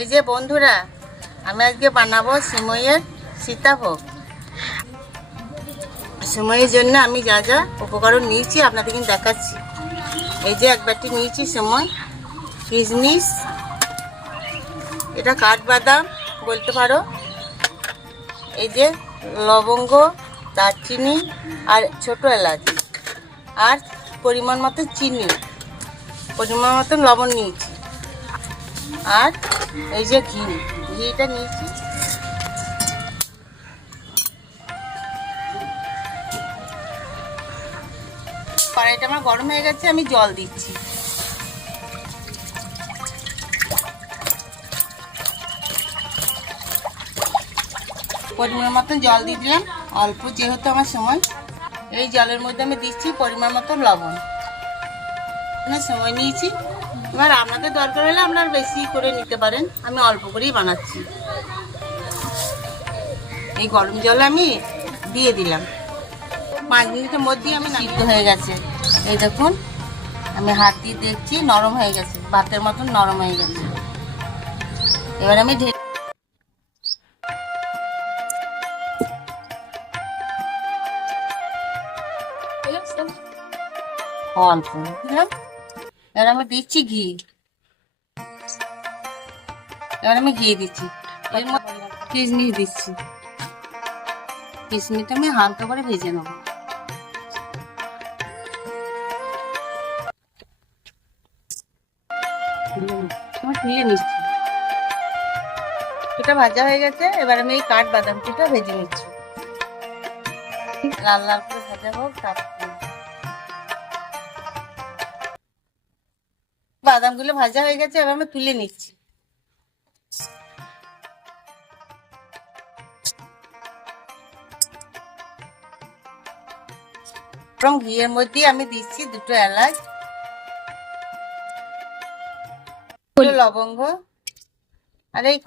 এই যে বন্ধুরা, আমি আজকে বানাবো সিমইয়ের সীতাভোগ। সিমইয়ের জন্য আমি যা যা উপকরণ নিয়েছি আপনাদের কিন্তু দেখাচ্ছি। এই যে এক বাটি নিয়েছি সিমই, কিশমিশ, এটা কাঠবাদাম বলতে পারো, এই যে লবঙ্গ, দারচিনি আর ছোট এলাচ, আর পরিমাণ মতো চিনি, পরিমাণ মতো লবণ নিয়েছি, আর এই যে ঘিটা নিয়েছি। কড়াইটা আমার গরম হয়ে গেছে, আমি জল দিচ্ছি। পরিমাণ মতো জল দিয়ে দিলাম, অল্প যেহেতু আমার সময়। এই জলের মধ্যে আমি দিচ্ছি পরিমাণ মতো লবণ। সময় নিয়েছি, এবার আপনাদের দরকার হলে আপনারা বেশি করে নিতে পারেন, আমি অল্প করেই বানাচ্ছি। এই গরম জল আমি দিয়ে দিলাম। 5 মিনিটের মধ্যেই আমি সিদ্ধ হয়ে গেছে। এই দেখুন, আমি হাত দিয়ে দেখছি নরম হয়ে গেছে, ভাতের মতন নরম হয়ে গেছে। এবার আমি অল্প দিলাম। এবার আমি দিচ্ছি ঘি। এবার আমি ঘি দিচ্ছি, এর মধ্যে কিশমিশ দিচ্ছি। কিশমিশটা আমি হালকা করে ভেজে নেব। তুলে নিচ্ছি, এটা ভাজা হয়ে গেছে। এবার আমি এই কাঠবাদামটা ভেজে নিচ্ছি, লাল লাল করে ভাজা হোক। বাদামগুলো ভাজা হয়ে গেছে, এবার আমি তুলে নিচ্ছি। এবং ঘিয়ের মধ্যে আমি দিচ্ছি 2টো এলাচ, লবঙ্গ, আর এই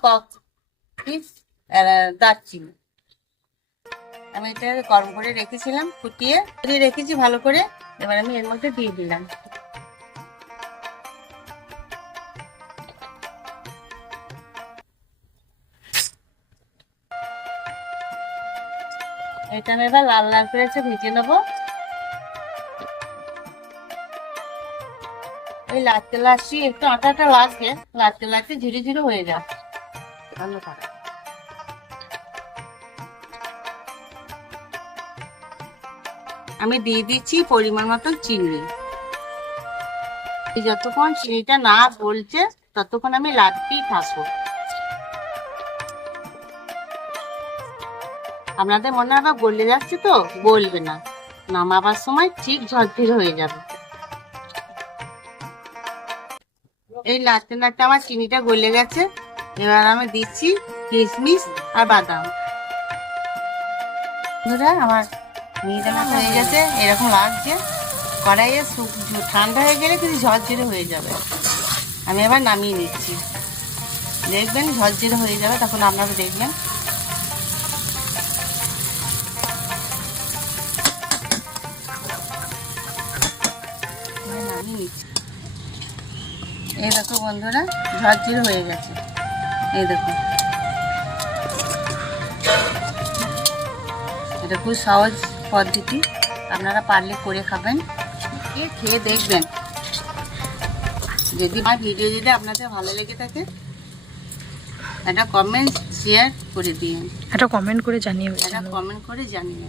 দারচিনি। আমি এটা গরম করে রেখেছিলাম, ফুটিয়ে রেখেছি ভালো করে। এবার আমি এর মধ্যে দিয়ে দিলাম। এটা আমি এবার লাল লাল করে ভেজে নেবো। এই লাচতে লাচতে একটু আটাটা লাগবে, লাচতে লাচতে ধীরে ধীরে হয়ে যাবে। ভালো করে আমি দিয়ে দিচ্ছি পরিমাণ মতো চিনি। যতক্ষণ চিনিটা না গলছে ততক্ষণ আমি লাচতেই থাকবো। আপনাদের মনে হয় গলে যাচ্ছে, তো গলবে না, নামাবার সময় ঠিক ঝরঝরে হয়ে যাবে। এই নাড়তে নাড়তে আমার চিনিটা গলে গেছে। এবার আমি দিচ্ছি কিশমিশ আর বাদাম। আমার মিহিদানা হয়ে গেছে, এরকম লাগছে। কড়াইয়ে ঠান্ডা হয়ে গেলে কিন্তু ঝরঝরে হয়ে যাবে। আমি এবার নামিয়ে নিচ্ছি, দেখবেন ঝরঝরে হয়ে যাবে, তখন আপনারা দেখবেন। নামিয়ে নিচ্ছি। এই দেখো বন্ধুরা, ঝরঝরে হয়ে গেছে। এই দেখো, এটা খুব সহজ পদ্ধতি, আপনারা পারলে করে খাবেন, খেয়ে দেখবেন। যদি আমার ভিডিও যদি আপনাদের ভালো লেগে থাকে, একটা কমেন্ট শেয়ার করে দিন, একটা কমেন্ট করে জানিয়ে একটা কমেন্ট করে জানিয়ে